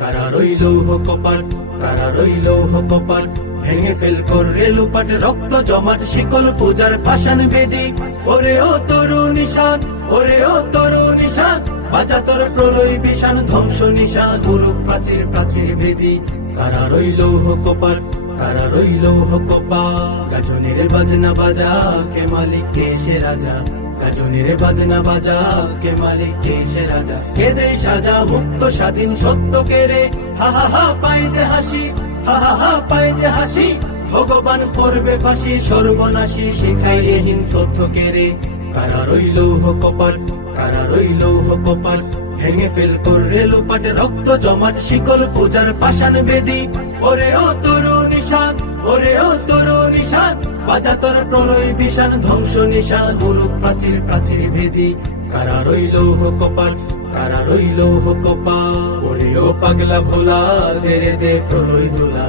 কারা রইল কপাট, কারা রইল কপাট, ভেঙে ফেল করে লুপাট, রক্ত জমাট শিকল পূজার পাষাণ বেদি। ওরে ও তরু নিশান, ওরে ও তরু নিশান, বাজা তোর প্রলয় বিষাণ, ধ্বংস নিশান, গুরু প্রাচীর প্রাচীর ভেদি। কারা রইল কপাট, কারা রইল কপাট, গাজনের বাজনা বাজা, কে মালিক কে সে রাজা। গাজনের বাজনা বাজা, কে মালিক কে সে রাজা। কে দেয় সাজা মুক্ত স্বাধীন সত্য কে রে, হা হা হা পায় যে হাসি, হা হা হা পায় যে হাসি। ভগবান করবে ফাঁসি, সর্বনাশী শিখাইলে হীন তথ্য কে রে। কারা রইল কপাট, কারা রইল কপাট, ভেঙে ফেল করে লুপাট, রক্ত জমাট শিকল পূজার পাষাণ বেদি। ওরে ও তরু নিশান, ওরে ও তরু নিশান, বাজা তোর প্রলয় বিষাণ, ধ্বংস নিশান, গুরু প্রাচীর প্রাচীর ভেদি। কারা রইল কপাট, কারা রইল কপাট, ওরে ও পাগলা ভোলা, দেরে দে প্রলয় দোলা।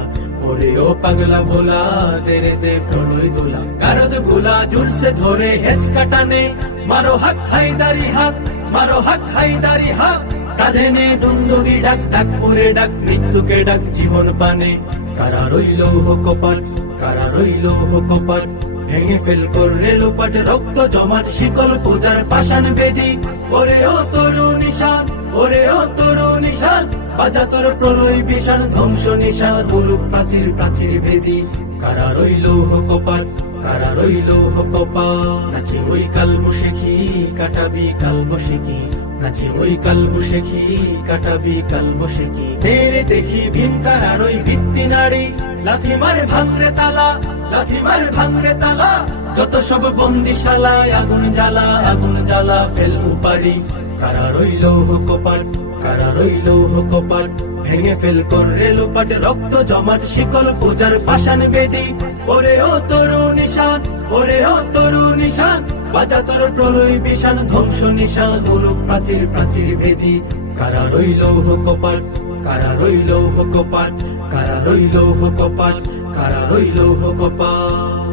ওরে ও পাগলা ভোলা, দেরে দে প্রলয় দোলা। গারদ গুলা জুড়ছে ধরে হেঁচ কাটানে, মারো হাক হায়দারি হাক, মারো হাক হায়দারি হাক। কাঁধে নে দুন্দুবি ডাক, ডাক করে ডাক, মৃত্যুকে ডাক জীবন পানে। কারা রইল কপাট, কারা রইল কপাট, ভেঙে ফেল করে লুপাট, রক্ত জমাট শিকল পূজার পাষাণ বেদি। ওরে ও তরু নিশান, ওরে ও তরু নিশান, বাজা তোর প্রলয় বিষাণ, ধ্বংস নিশান, গুরু প্রাচীর প্রাচীর ভেদি। কারা রইল কপাট, কারা রইল কপাট, নাচে ওই কাল বসেখি, কাটাবি কাল বসেখি। নাচে ওই কাল বসেখি, কাটাবি কাল বসেখি। ফেরে দেখি ভীম কারার ওই ভিত্তি নারী, লাথি মারে ভাঙরে তালা, লাথি মারে ভাঙরে তালা। যত সব বন্দিশালায় আগুন জ্বালা, আগুন জ্বালা ফেলবো পারি। কারা রইল কপাট, কারা রইল কপাট, ভেঙে ফেল করে লুপাট, রক্ত জমাট শিকল পূজার পাষাণ বেদি। ওরে ও তরু নিশান, ওরে ও তরু নিশান, বাজা তোর প্রলয় বিষাণ, ধ্বংস নিশান, গুরু প্রাচীর প্রাচীর ভেদি। কারা রইল কপাট, কারা রইল কপাট, কারা রইল কপাট, কারা রইল কপাট।